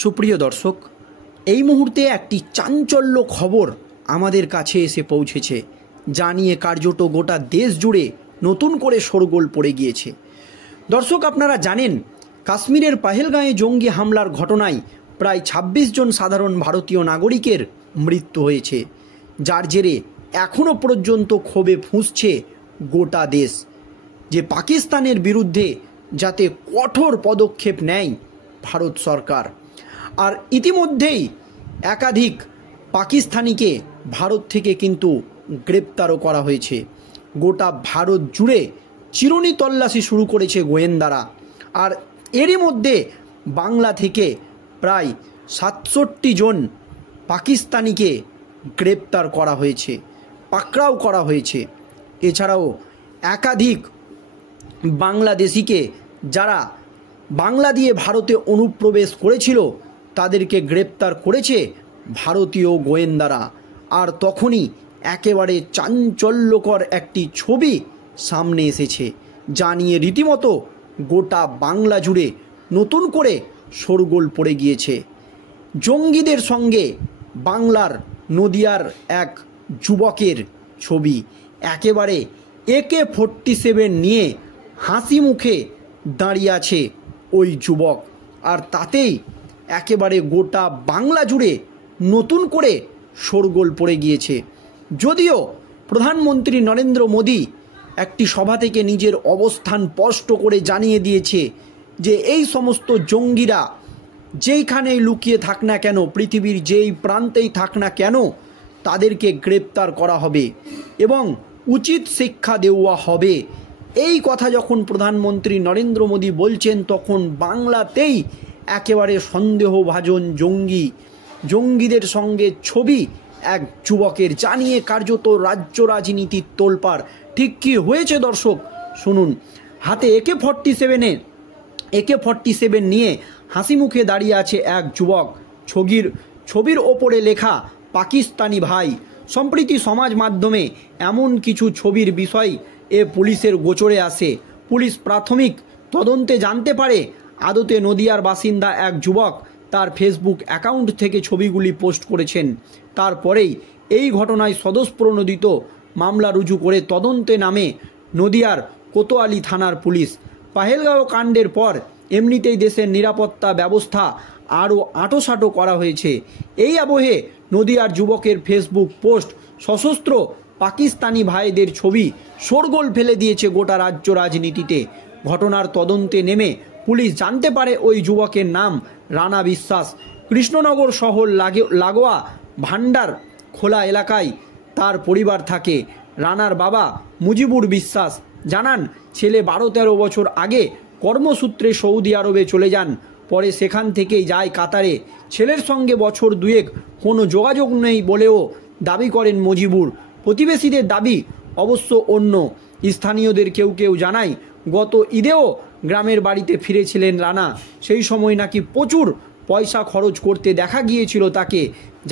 সুপ্রিয় দর্শক, এই মুহূর্তে একটি চাঞ্চল্য খবর আমাদের কাছে এসে পৌঁছেছে, যা নিয়ে কার্যত গোটা দেশ জুড়ে নতুন করে শোরগোল পড়ে গিয়েছে। দর্শক, আপনারা জানেন কাশ্মীরের পাহেলগাঁয়ে জঙ্গি হামলার ঘটনায় প্রায় ২৬ জন সাধারণ ভারতীয় নাগরিকের মৃত্যু হয়েছে, যার জেরে এখনও পর্যন্ত ক্ষোভে ফুঁসছে গোটা দেশ যে পাকিস্তানের বিরুদ্ধে যাতে কঠোর পদক্ষেপ নেয় ভারত সরকার। আর ইতিমধ্যেই একাধিক পাকিস্তানিকে ভারত থেকে কিন্তু গ্রেপ্তারও করা হয়েছে। গোটা ভারত জুড়ে চিরুনি তল্লাশি শুরু করেছে গোয়েন্দারা। আর এরই মধ্যে বাংলা থেকে প্রায় ৬৭ জন পাকিস্তানিকে গ্রেপ্তার করা হয়েছে, পাকড়াও করা হয়েছে। এছাড়াও একাধিক বাংলাদেশিকে যারা বাংলা দিয়ে ভারতে অনুপ্রবেশ করেছিল তাদেরকে গ্রেপ্তার করেছে ভারতীয় গোয়েন্দারা। আর তখনই একেবারে চাঞ্চল্যকর একটি ছবি সামনে এসেছে, যা নিয়ে রীতিমতো গোটা বাংলা জুড়ে নতুন করে শোরগোল পড়ে গিয়েছে। জঙ্গিদের সঙ্গে বাংলার নদিয়ার এক যুবকের ছবি, একেবারে AK-47 নিয়ে হাসি মুখে দাঁড়িয়ে আছে ওই যুবক। আর তাতেই একেবারে গোটা বাংলা জুড়ে নতুন করে শোরগোল পড়ে গিয়েছে। যদিও প্রধানমন্ত্রী নরেন্দ্র মোদী একটি সভা থেকে নিজের অবস্থান স্পষ্ট করে জানিয়ে দিয়েছে যে এই সমস্ত জঙ্গিরা যেইখানেই লুকিয়ে থাক না কেন, পৃথিবীর যেই প্রান্তেই থাক না কেন, তাদেরকে গ্রেপ্তার করা হবে এবং উচিত শিক্ষা দেওয়া হবে। এই কথা যখন প্রধানমন্ত্রী নরেন্দ্র মোদী বলছেন, তখন বাংলাতেই একেবারে সন্দেহভাজন জঙ্গিদের সঙ্গে ছবি এক যুবকের, জানিয়ে কার্যত রাজ্য রাজনীতির তোলপাড়। ঠিক কী হয়েছে দর্শক শুনুন। হাতে AK-47 নিয়ে হাসি মুখে দাঁড়িয়ে আছে এক যুবক। ছবির ওপরে লেখা পাকিস্তানি ভাই। সম্প্রতি সমাজ মাধ্যমে এমন কিছু ছবির বিষয় পুলিশের গোচরে আসে। পুলিশ প্রাথমিক তদন্তে জানতে পারে আদতে নদিয়ার বাসিন্দা এক যুবক তার ফেসবুক অ্যাকাউন্ট থেকে ছবিগুলি পোস্ট করেছেন। তারপরেই এই ঘটনায় স্বতঃপ্রণোদিত মামলা রুজু করে তদন্তে নামে নদিয়ার কোতোয়ালি থানার পুলিশ। পাহেলগাঁও কাণ্ডের পর এমনিতেই দেশের নিরাপত্তা ব্যবস্থা আরও আঁটোসাঁটো করা হয়েছে। এই আবহে নদিয়ার যুবকের ফেসবুক পোস্ট সশস্ত্র পাকিস্তানি ভাইদের ছবি শোরগোল ফেলে দিয়েছে গোটা রাজ্য রাজনীতিতে। ঘটনার তদন্তে নেমে পুলিশ জানতে পারে ওই যুবকের নাম রানা বিশ্বাস। কৃষ্ণনগর শহর লাগোয়া ভান্ডার খোলা এলাকায় তার পরিবার থাকে। রানার বাবা মুজিবুর বিশ্বাস জানান, ছেলে 12-13 বছর আগে কর্মসূত্রে সৌদি আরবে চলে যান, পরে সেখান থেকেই যায় কাতারে। ছেলের সঙ্গে বছর দুয়েক কোনো যোগাযোগ নেই বলেও দাবি করেন মুজিবুর। প্রতিবেশীদের দাবি অবশ্য অন্য। স্থানীয়দের কেউ জানায় গত ঈদেও গ্রামের বাড়িতে ফিরেছিলেন রানা। সেই সময় নাকি প্রচুর পয়সা খরচ করতে দেখা গিয়েছিল তাকে,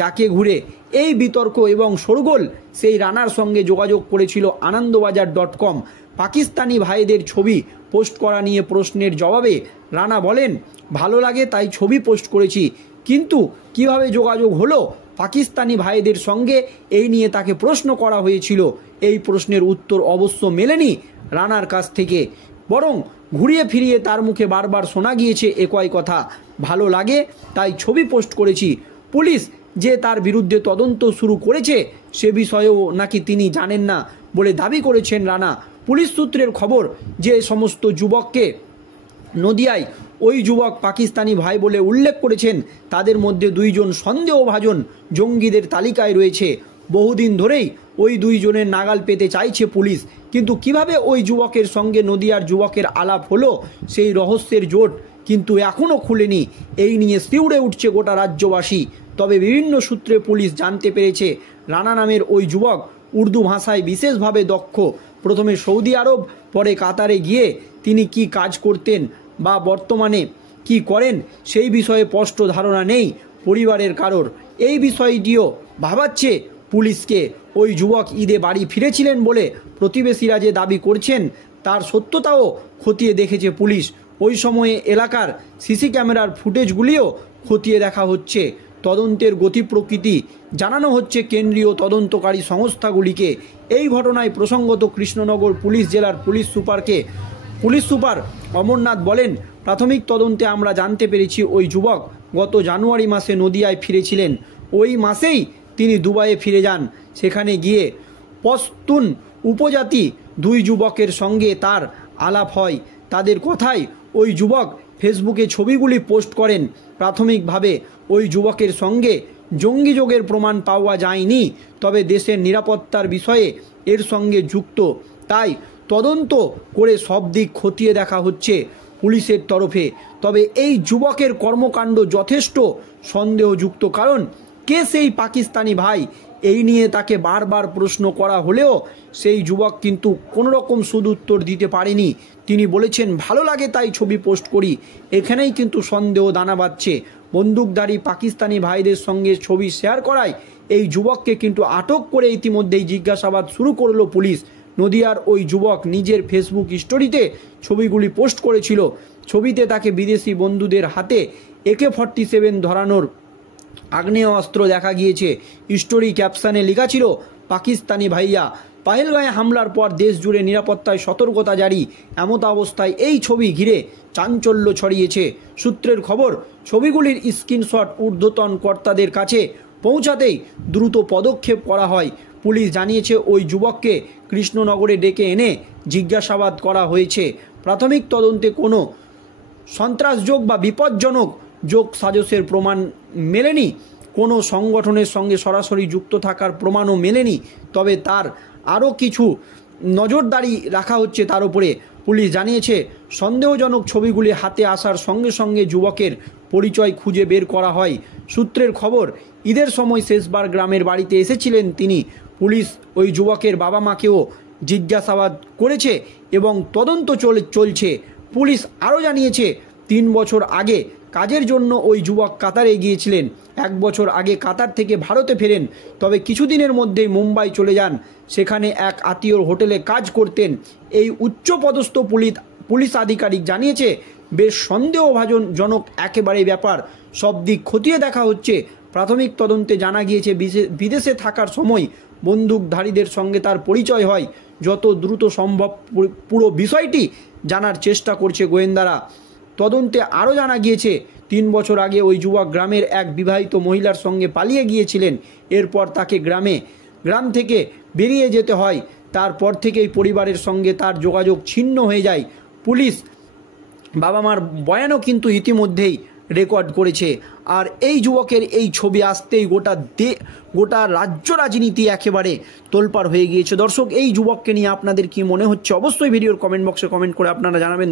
যাকে ঘুরে এই বিতর্ক এবং শোরগোল। সেই রানার সঙ্গে যোগাযোগ করেছিল আনন্দবাজার.com। পাকিস্তানি ভাইদের ছবি পোস্ট করা নিয়ে প্রশ্নের জবাবে রানা বলেন, ভালো লাগে তাই ছবি পোস্ট করেছি, কিন্তু কিভাবে যোগাযোগ হলো পাকিস্তানি ভাইদের সঙ্গে, এই নিয়ে তাকে প্রশ্ন করা হয়েছিল। এই প্রশ্নের উত্তর অবশ্য মেলেনি রানার কাছ থেকে, বরং ঘুরিয়ে ফিরিয়ে তার মুখে বারবার শোনা গিয়েছে একই কথা, ভালো লাগে তাই ছবি পোস্ট করেছি। পুলিশ যে তার বিরুদ্ধে তদন্ত শুরু করেছে সে বিষয়েও নাকি তিনি জানেন না বলে দাবি করেছেন রানা। পুলিশ সূত্রের খবর যে সমস্ত যুবককে নদিয়ায় ওই যুবক পাকিস্তানি ভাই বলে উল্লেখ করেছেন, তাদের মধ্যে 2 জন সন্দেহভাজন জঙ্গিদের তালিকায় রয়েছে। বহুদিন ধরেই ওই 2 জনের নাগাল পেতে চাইছে পুলিশ, কিন্তু কিভাবে ওই যুবকের সঙ্গে নদিয়ার যুবকের আলাপ হলো সেই রহস্যের জোট কিন্তু এখনও খুলেনি। এই নিয়ে শিউরে উঠছে গোটা রাজ্যবাসী। তবে বিভিন্ন সূত্রে পুলিশ জানতে পেরেছে রানা নামের ওই যুবক উর্দু ভাষায় বিশেষভাবে দক্ষ। প্রথমে সৌদি আরব, পরে কাতারে গিয়ে তিনি কি কাজ করতেন বা বর্তমানে কি করেন সেই বিষয়ে স্পষ্ট ধারণা নেই পরিবারের কারোর। এই বিষয়টিও ভাবাচ্ছে পুলিশকে। ওই যুবক ঈদে বাড়ি ফিরেছিলেন বলে প্রতিবেশীরা যে দাবি করছেন তার সত্যতাও খতিয়ে দেখেছে পুলিশ। ওই সময়ে এলাকার সিসি ক্যামেরার ফুটেজগুলিও খতিয়ে দেখা হচ্ছে। তদন্তের গতি প্রকৃতি জানানো হচ্ছে কেন্দ্রীয় তদন্তকারী সংস্থাগুলিকে। এই ঘটনায় প্রসঙ্গত কৃষ্ণনগর পুলিশ জেলার পুলিশ সুপার অমরনাথ বলেন, প্রাথমিক তদন্তে আমরা জানতে পেরেছি ওই যুবক গত জানুয়ারি মাসে নদিয়ায় ফিরেছিলেন। ওই মাসেই তিনি দুবাইয়ে ফিরে যান। সেখানে গিয়ে পশতুন উপজাতি দুই যুবকের সঙ্গে তার আলাপ হয়। তাদের কথায় ওই যুবক ফেসবুকে ছবিগুলি পোস্ট করেন। প্রাথমিকভাবে ওই যুবকের সঙ্গে জঙ্গি যোগের প্রমাণ পাওয়া যায়নি, তবে দেশের নিরাপত্তার বিষয়ে এর সঙ্গে যুক্ত। তাই তদন্ত করে সব দিক খতিয়ে দেখা হচ্ছে পুলিশের তরফে। তবে এই যুবকের কর্মকাণ্ড যথেষ্ট সন্দেহযুক্ত, কারণ কে সেই পাকিস্তানি ভাই এই নিয়ে তাকে বারবার প্রশ্ন করা হলেও সেই যুবক কিন্তু কোনো রকম সুদুত্তর দিতে পারেনি। তিনি বলেছেন, ভালো লাগে তাই ছবি পোস্ট করি। এখানেই কিন্তু সন্দেহ দানা বাঁধছে। বন্দুকধারী পাকিস্তানি ভাইদের সঙ্গে ছবি শেয়ার করায় এই যুবককে কিন্তু আটক করে ইতিমধ্যেই জিজ্ঞাসাবাদ শুরু করলো পুলিশ। নদিয়ার ওই যুবক নিজের ফেসবুক স্টোরিতে ছবিগুলি পোস্ট করেছিল। ছবিতে তাকে বিদেশি বন্ধুদের হাতে AK-47 ধরানোর আগ্নেয়াস্ত্র দেখা গিয়েছে। স্টোরি ক্যাপশনে লেখা ছিল, পাকিস্তানি ভাইয়া, পাহেলগাঁয়ে হামলার পর দেশ জুড়ে নিরাপত্তায় সতর্কতা জারি। এমত অবস্থায় এই ছবি ঘিরে চাঞ্চল্য ছড়িয়েছে। সূত্রের খবর, ছবিগুলির স্ক্রিনশট ঊর্ধ্বতন কর্তাদের কাছে পৌঁছাতেই দ্রুত পদক্ষেপ করা হয়। পুলিশ জানিয়েছে ওই যুবককে কৃষ্ণনগরে ডেকে এনে জিজ্ঞাসাবাদ করা হয়েছে। প্রাথমিক তদন্তে কোনো সন্ত্রাসযোগ বা বিপজ্জনক যোগ সাজসের প্রমাণ মেলেনি, কোনো সংগঠনের সঙ্গে সরাসরি যুক্ত থাকার প্রমাণও মেলেনি। তবে তার আরও কিছু নজরদারি রাখা হচ্ছে তার উপরে। পুলিশ জানিয়েছে, সন্দেহজনক ছবিগুলি হাতে আসার সঙ্গে সঙ্গে যুবকের পরিচয় খুঁজে বের করা হয়। সূত্রের খবর, ঈদের সময় শেষবার গ্রামের বাড়িতে এসেছিলেন তিনি। পুলিশ ওই যুবকের বাবা মাকেও জিজ্ঞাসাবাদ করেছে এবং তদন্ত চলছে। পুলিশ আরও জানিয়েছে, 3 বছর আগে কাজের জন্য ওই যুবক কাতারে গিয়েছিলেন। 1 বছর আগে কাতার থেকে ভারতে ফেরেন, তবে কিছুদিনের মধ্যেই মুম্বাই চলে যান। সেখানে এক আত্মীয়র হোটেলে কাজ করতেন। এই উচ্চপদস্থ পুলিশ আধিকারিক জানিয়েছে, বেশ সন্দেহভাজনজনক একেবারে ব্যাপার। সব দিক খতিয়ে দেখা হচ্ছে। প্রাথমিক তদন্তে জানা গিয়েছে, বিদেশে থাকার সময় বন্দুকধারীদের সঙ্গে তার পরিচয় হয়। যত দ্রুত সম্ভব পুরো বিষয়টি জানার চেষ্টা করছে গোয়েন্দারা। তদন্তে আরও জানা গিয়েছে, 3 বছর আগে ওই যুবক গ্রামের এক বিবাহিত মহিলার সঙ্গে পালিয়ে গিয়েছিলেন। এরপর তাকে গ্রাম থেকে বেরিয়ে যেতে হয়। তারপর থেকেই পরিবারের সঙ্গে তার যোগাযোগ ছিন্ন হয়ে যায়। পুলিশ বাবা মার বয়ানও কিন্তু ইতিমধ্যেই রেকর্ড করেছে। আর এই যুবকের এই ছবি আসতেই গোটা রাজ্য রাজনীতি একেবারে তোলপাড় হয়ে গিয়েছে। দর্শক, এই যুবককে নিয়ে আপনাদের কি মনে হচ্ছে অবশ্যই ভিডিওর কমেন্ট বক্সে কমেন্ট করে আপনারা জানাবেন।